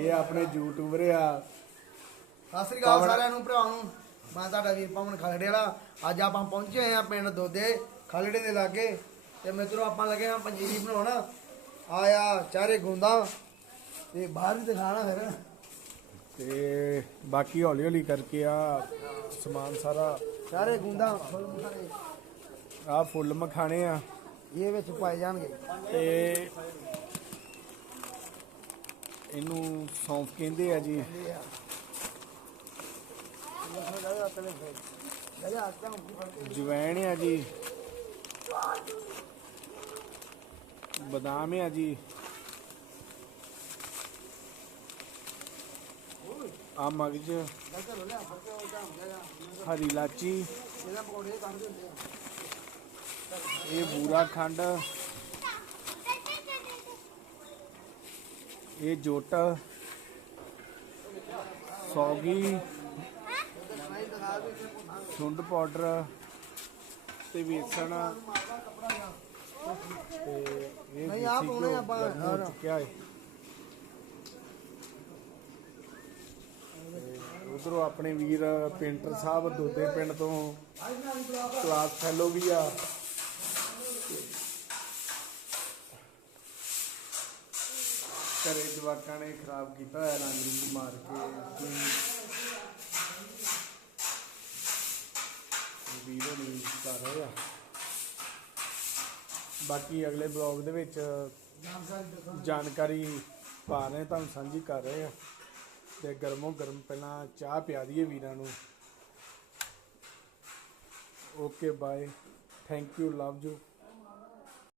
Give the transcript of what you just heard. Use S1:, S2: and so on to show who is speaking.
S1: ਇਹ ਆਪਣੇ ਯੂਟਿਊਬਰ ਆ।
S2: ਸਤਿ ਸ੍ਰੀ ਅਕਾਲ ਸਾਰਿਆਂ ਨੂੰ ਭਰਾਵਾਂ ਨੂੰ। ਮੈਂ ਤੁਹਾਡਾ ਵੀਰ ਪਵਨ ਖਾਲੜੇ ਵਾਲਾ। ਅੱਜ ਆਪਾਂ ਪਹੁੰਚੇ ਹੋਏ ਆ ਪਿੰਡ ਦੋਦੇ ਖਾਲੜੇ ਦੇ ਲਾਗੇ। ਤੇ ਮਿੱਤਰੋ ਆਪਾਂ ਲੱਗੇ ਆ ਪੰਜੀਰੀ ਬਣਾਉਣ। ਆਇਆ ਚਾਰੇ ਗੁੰਦਾ। ਤੇ ਬਾਹਰ ਵੀ ਦਿਖਾਣਾ ਫਿਰ।
S1: ਤੇ ਬਾਕੀ ਹੌਲੀ ਹੌਲੀ ਕਰਕੇ ਆ ਸਮਾਨ ਸਾਰਾ।
S2: ਚਾਰੇ ਗੁੰਦਾ। ਫੁੱਲ ਮਖਾਣੇ
S1: ਆ ਫੁੱਲ ਮਖਾਣੇ ਆ।
S2: ਇਹ ਵਿੱਚ ਪਾਏ ਜਾਣਗੇ।
S1: ਤੇ ਇਹਨੂੰ ਸੌਂਫ ਕਹਿੰਦੇ ਆ ਜੀ।
S2: ਇਹ ਆ
S1: ਜਵੈਣ ਆ ਜੀ। ਬਦਾਮ ਆ ਜੀ। ਆ ਮਗਜ। ਹਰੀ ਇਲਾਚੀ। ਇਹ ਬੂਰਾ ਖੰਡ। ਇਹ ਜੋਟ ਸੌਗੀ ਸੁੰਡ ਪਾਊਡਰ ਤੇ ਵੇਸਣ ਤੇ ਇਹ
S2: ਨਹੀਂ, ਪਾਉਣੇ
S1: ਘਿਓ
S2: ਆਪਾਂ,
S1: ਹੋ। ਚੁੱਕਿਆ ਹੈ ਉਧਰੋਂ ਆਪਣੇ ਵੀਰ ਪੇਂਟਰ ਸਾਹਿਬ ਦੋਦੇ ਪਿੰਡ ਤੋਂ ਕਲਾਸ ਫੈਲੋ ਵੀ ਆ। ਘਰੇ ਜਵਾਕਾਂ ਨੇ ਖਰਾਬ ਕੀਤਾ ਹੋਇਆ ਰੰਗ ਰੂੰਗ ਮਾਰ ਕੇ ਵੀਡੀਓ ਨਹੀਂ ਕਰ ਰਹੇ ਆ। ਬਾਕੀ ਅਗਲੇ ਬਲੌਗ ਦੇ ਵਿੱਚ
S2: ਜਾਣਕਾਰੀ
S1: ਜਾਣਕਾਰੀ ਪਾ ਰਹੇ ਤੁਹਾਨੂੰ ਸਾਂਝੀ ਕਰ ਰਹੇ ਆ ਤੇ ਗਰਮੋ ਗਰਮ ਪਹਿਲਾਂ ਚਾਹ ਪਿਆ ਦਈਏ ਵੀਰਾਂ ਨੂੰ। Okay bye thank you love you